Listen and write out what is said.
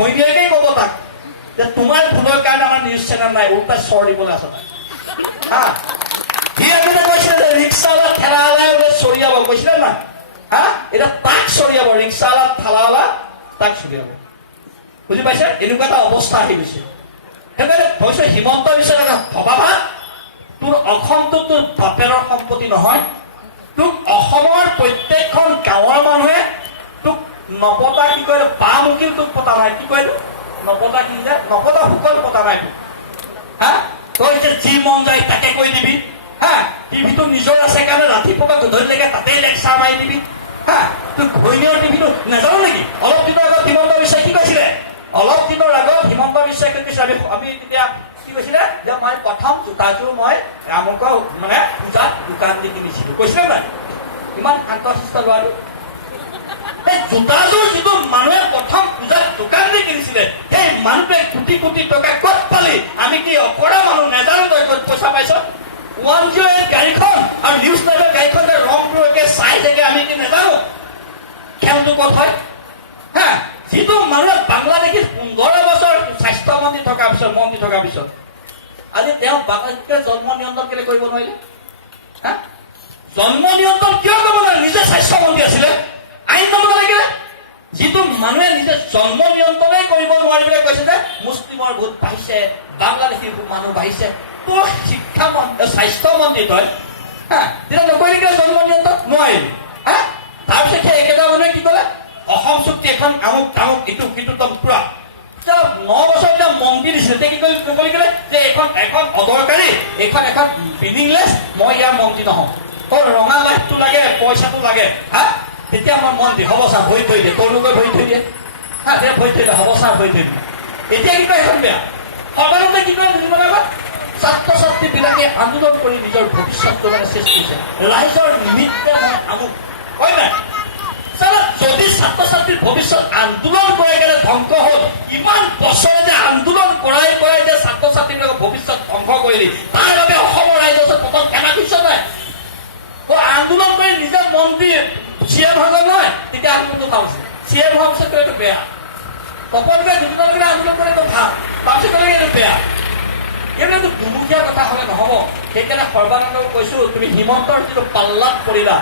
ঘৈণীয়েকেই ক'ব তাক যে তোমাৰ ভুলৰ কাৰণে আমাৰ নিউজ চেনেল নাই, উল্টাই চৰ দিবলৈ আছে তাক। হা সি আগতে কৈছিলে যে ৰিক্সাৱালা ঠেলাৱালাই বোলে চৰিয়াব, কৈছিলে না? হা এতিয়া তাক চৰিয়াব, ৰিক্সাৱালা ঠেলাৱালা তাক চৰিয়াব। বুজি পাইছে? এনেকুৱা এটা অৱস্থা আহি গৈছে। সেইকাৰণে কৈছো হিমন্ত বিশ্ব শৰ্মাক ভবাবা, তোৰ অসমটো তোৰ বাপেৰৰ সম্পত্তি নহয়। তোক অসমৰ প্ৰত্যেকখন গাঁৱৰ মানুহে তোক নপতা কি কয়, বাহ মুকিল তোক পতা নাই, কি কয় নপতা কি যে নপতা শুকন পতা নাই তোক। হা তই যে যি মন যায় তাকে কৈ দিবি। হা টিভিটো নিজৰ আছে কাৰণে ৰাতিপুৱা গধূলিলৈকে তাতেই লেকচাৰ মাৰি দিবি। হা তোৰ ঘৈণীয়ৰ টিভিটো নাজানো নেকি? অলপ দিনৰ আগত হিমন্ত বিশ্বই কি কৈছিলে? অলপ দিনৰ আগত হিমন্ত বিশ্বই কৈছিলে, আমি তেতিয়া কি কৈছিলে যে মই প্ৰথম জোতাযোৰ মই আমুকৰ মানে পূজাত দোকান দি কিনিছিলো, কৈছিলে নাই? ইমান শান্তশিষ্ট লোৱাটো। সেই জোতাযোৰ যিটো মানুহে প্ৰথম পূজাত দোকান দি কিনিছিলে, সেই মানুহটোৱে কোটি কোটি টকা ক'ত পালি? আমি কি অকৰা মানুহ নেজানো তই ক'ত পইচা পাইছ? 108 গাড়ীখন আৰু নিউজ লাইভৰ গাড়ীখন ৰংটো একে চাই থাকে, আমি কি নেজানো খেলটো ক'ত হয়? হা যিটো মানুহে বাংলাদেশী 15 বছৰ স্বাস্থ্য মন্ত্ৰী থকাৰ পিছত আজি তেওঁ বাংলাদেশকে জন্ম নিয়ন্ত্ৰণ কেলে কৰিব নোৱাৰিলে? হা জন্ম নিয়ন্ত্ৰণ কিয় কৰিব নোৱাৰে? নিজে স্বাস্থ্য মন্ত্ৰী আছিলে, আইন ল'ব লাগিলে। যিটো মানুহে নিজে জন্ম নিয়ন্ত্ৰণেই কৰিব নোৱাৰি বুলি কৈছে যে মুছলিমৰ ভোট বাঢ়িছে, বাংলাদেশীৰ মানুহ বাঢ়িছে, তোৰ শিক্ষা মন্ত্ৰী স্বাস্থ্য মন্ত্ৰী তই হা তেতিয়া নকৰিলি কিয় জন্ম নিয়ন্ত্ৰণ? নোৱাৰিলি। হা তাৰপিছত সেই একেটা মানুহে কি ক'লে? অসম চুক্তি এখন আমুক তামুক ইটো সিটো তম পুৰা 9 বছৰ এতিয়া মন্ত্ৰী দিছিলে, তেতিয়া কি কৰি ক'লে যে এখন অদৰকাৰী, এখন মিনিংলেছ, মই ইয়াৰ মন্ত্ৰী নহওঁ। তোৰ ৰঙা লাইটটো লাগে, পইচাটো লাগে। হা তেতিয়া আমাৰ মন্ত্ৰী হ'ব ছাৰ ভৰি থৈ দিয়ে, তেওঁলোকে ভৰি থৈ দিয়ে। হা তেতিয়া ভৰি থৈ দিয়ে, হ'ব ছাৰ ভৰি থৈ দিয়ে। এতিয়া কি কয়? এখন বেয়া সদায়তে কি কয়? দুদিনমান আগত ছাত্ৰ ছাত্ৰীবিলাকে আন্দোলন কৰি নিজৰ ভৱিষ্যতটো মানে চেষ্টা কৰিছে, ৰাইজৰ নিমিত্তে মই আমুক হয় নাই? যদি ছাত্ৰ ছাত্ৰীৰ ভৱিষ্যত আন্দোলন কৰাই কেনে ধ্বংস হ'ল, ইমান বছৰে যে আন্দোলন কৰাই যে ছাত্ৰ ছাত্ৰীবিলাকৰ ভৱিষ্যত ধ্বংস কৰিলি, তাৰ বাবে অসমৰ ৰাইজৰ ওচৰত প্ৰথম খেলা কৰিছ নাই? আন্দোলন কৰি নিজে মন্ত্ৰী চিএম হৈ গ'ল নহয়, তেতিয়া আন্দোলনটো ভাল হৈছে। চিএম হোৱাৰ পিছত এইটো বেয়া। তপনকে দুদিনলৈকে আন্দোলন কৰিলে ভাল, তাৰপিছত ক'লে এইটো বেয়া। এইবিলাকতো দুমুখীয়া কথা হ'লে নহ'ব। সেইকাৰণে সৰ্বানন্দক কৈছো, তুমি হিমন্তৰ যিটো পাল্লাত পৰিলা,